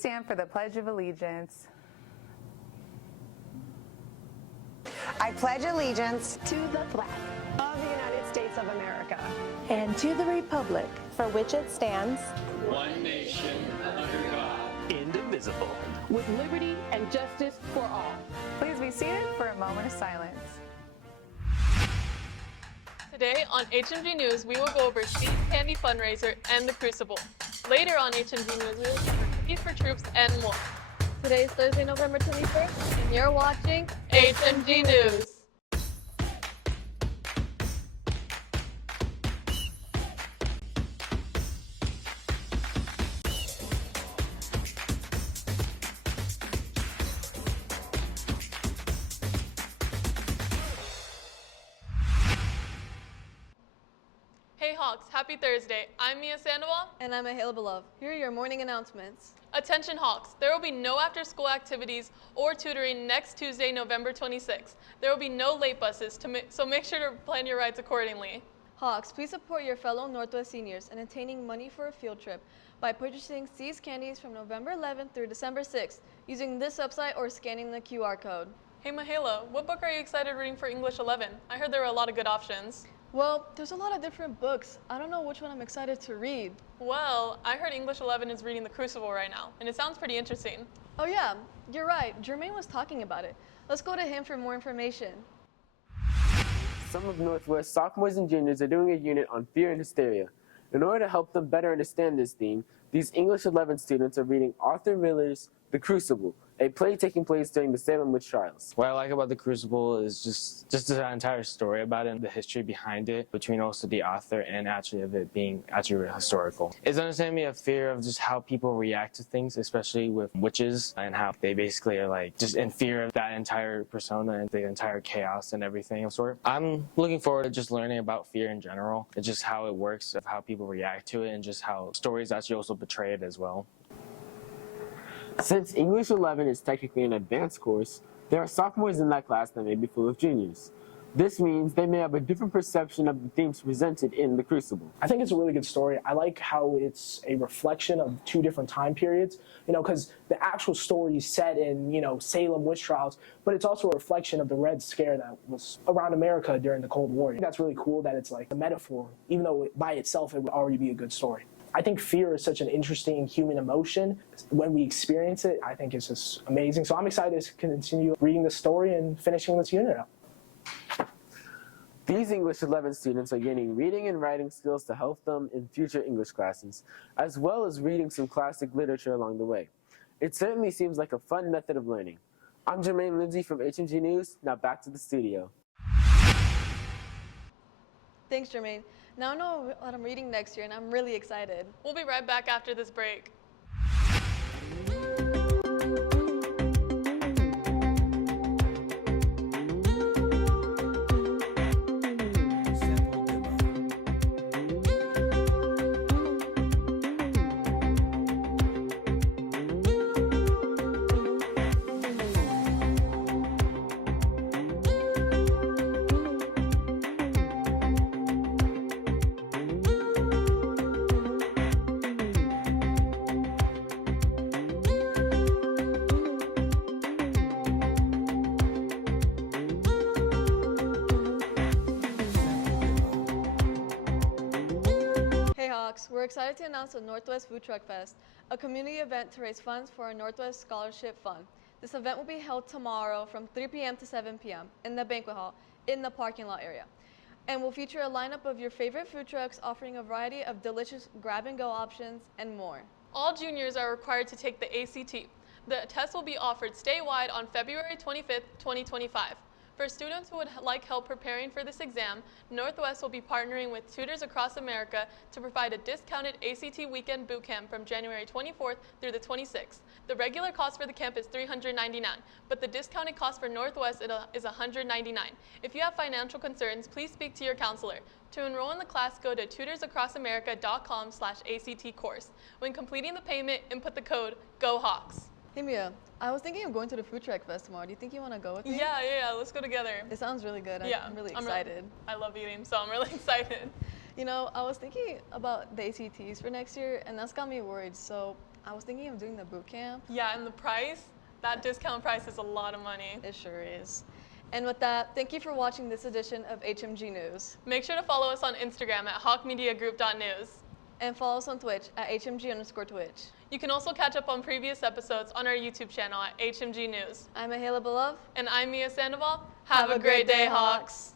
stand for the Pledge of Allegiance. I pledge allegiance to the flag of the United States of America and to the republic for which it stands, one nation, under God, indivisible, with liberty and justice for all. Please be seated for a moment of silence. Today on HMG News, we will go over Sheet Candy Fundraiser and the Crucible. Later on HMG News, we will cover Cookies for Troops and more. Today is Thursday, November 21st, and you're watching HMG News. Hey Hawks, happy Thursday. I'm Mia Sandoval. And I'm Ahela Belov. Here are your morning announcements. Attention Hawks, there will be no after-school activities or tutoring next Tuesday, November 26th. There will be no late buses, so make sure to plan your rides accordingly. Hawks, please support your fellow Northwest seniors in obtaining money for a field trip by purchasing See's candies from November 11th through December 6th using this website or scanning the QR code. Hey Mahela, what book are you excited reading for English 11? I heard there were a lot of good options. Well, there's a lot of different books. I don't know which one I'm excited to read. Well, I heard English 11 is reading The Crucible right now, and it sounds pretty interesting. Oh yeah, you're right. Jermaine was talking about it. Let's go to him for more information. Some of Northwest sophomores and juniors are doing a unit on fear and hysteria. In order to help them better understand this theme, these English 11 students are reading Arthur Miller's The Crucible, a play taking place during the Salem witch trials. What I like about The Crucible is just the entire story about it and the history behind it, between also the author and actually of it being actually historical. It's understanding me a fear of just how people react to things, especially with witches, and how they basically are like just in fear of that entire persona and the entire chaos and everything of sort. I'm looking forward to just learning about fear in general, and just how it works, of how people react to it, and just how stories actually also portray it as well. Since English 11 is technically an advanced course, there are sophomores in that class that may be full of juniors. This means they may have a different perception of the themes presented in The Crucible. I think it's a really good story. I like how it's a reflection of two different time periods, because the actual story is set in, Salem witch trials, but it's also a reflection of the Red Scare that was around America during the Cold War. I think that's really cool that it's like a metaphor, even though by itself it would already be a good story. I think fear is such an interesting human emotion. When we experience it, I think it's just amazing. So I'm excited to continue reading the story and finishing this unit up. These English 11 students are gaining reading and writing skills to help them in future English classes, as well as reading some classic literature along the way. It certainly seems like a fun method of learning. I'm Jermaine Lindsay from HMG News. Now back to the studio. Thanks, Jermaine. Now I know what I'm reading next year, and I'm really excited. We'll be right back after this break. We're excited to announce the Northwest Food Truck Fest, a community event to raise funds for our Northwest Scholarship Fund. This event will be held tomorrow from 3 p.m. to 7 p.m. in the banquet hall in the parking lot area, and will feature a lineup of your favorite food trucks offering a variety of delicious grab-and-go options and more. All juniors are required to take the ACT. The test will be offered statewide on February 25th, 2025. For students who would like help preparing for this exam, Northwest will be partnering with Tutors Across America to provide a discounted ACT weekend boot camp from January 24th through the 26th. The regular cost for the camp is $399, but the discounted cost for Northwest is $199. If you have financial concerns, please speak to your counselor. To enroll in the class, go to tutorsaccossamerica.com/ACT course. When completing the payment, input the code GOHAWKS. Hey Mia, I was thinking of going to the Food Truck Fest tomorrow. Do you think you want to go with me? Yeah, let's go together. It sounds really good. Yeah, I'm really excited. I love eating, so I'm really excited. I was thinking about the ACTs for next year, and that's got me worried. So I was thinking of doing the boot camp. Yeah, and the price, that discount price is a lot of money. It sure is. And with that, thank you for watching this edition of HMG News. Make sure to follow us on Instagram at hawkmediagroup.news. And follow us on Twitch at HMG_Twitch. You can also catch up on previous episodes on our YouTube channel at HMG News. I'm Mahela Belov. And I'm Mia Sandoval. Have a great day, Hawks.